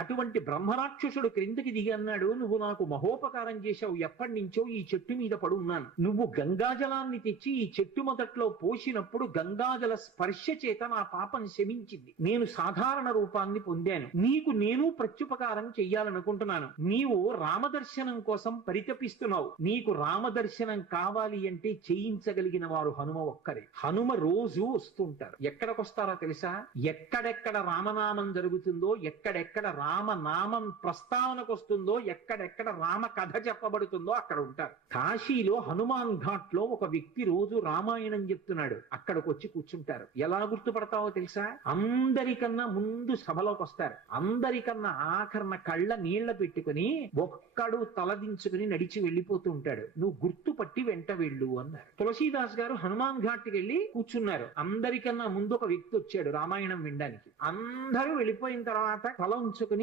అటువంటి బ్రహ్మరాక్షసుడు క్రిందికి దిగి అన్నాడు, నువ్వు నాకు మహోపకారం చేశావు, ఎప్పటి నుంచో ఈ చెట్టు మీద పడి ఉన్నాను. నువ్వు గంగాజలాన్ని తెచ్చి ఈ చెట్టు మొదట్లో పోసినప్పుడు గంగాజల స్పర్శ చేత నా పాపం శమించింది. నేను సాధారణ రూపాన్ని పొందాను. నీకు నేను ప్రత్యుపకారం చెయ్యాలనుకుంటున్నాను. నీవు రామదర్శనం కోసం పరితపిస్తున్నావు. నీకు రామదర్శనం కావాలి అంటే చేయించగలిగిన వారు హనుమ ఒక్కరే. హనుమ రోజు వస్తుంటారు. ఎక్కడికొస్తారో తెలుసా? ఎక్కడెక్కడ రామనామం జరుగుతుందో, ఎక్కడెక్కడ రామనామం ప్రస్తావనకు వస్తుందో, ఎక్కడెక్కడ రామ కథ చెప్పబడుతుందో అక్కడ ఉంటారు. కాశీలో హనుమాన్ ఘాట్ లో ఒక వ్యక్తి రోజు రామాయణం చెప్తున్నాడు. అక్కడికి వచ్చి కూర్చుంటారు. ఎలా గుర్తుపడతావో తెలుసా? అందరికన్నా ముందు సభలోకి వస్తారు. అందరికన్నా ఆఖరణ కళ్ళ నీళ్ల పెట్టుకుని ఒక్కడు తలదించుకుని నడిచి వెళ్ళిపోతూ ఉంటాడు. నువ్వు గుర్తుపట్టి వెంట వెళ్ళు అన్నారు. తులసీదాస్ గారు హనుమాన్ ఘాట్కి వెళ్ళి కూర్చున్నారు. అందరికన్నా ముందు ఒక వ్యక్తి వచ్చాడు రామాయణం వినడానికి. అందరూ వెళ్ళిపోయిన తర్వాత తల ఉంచుకుని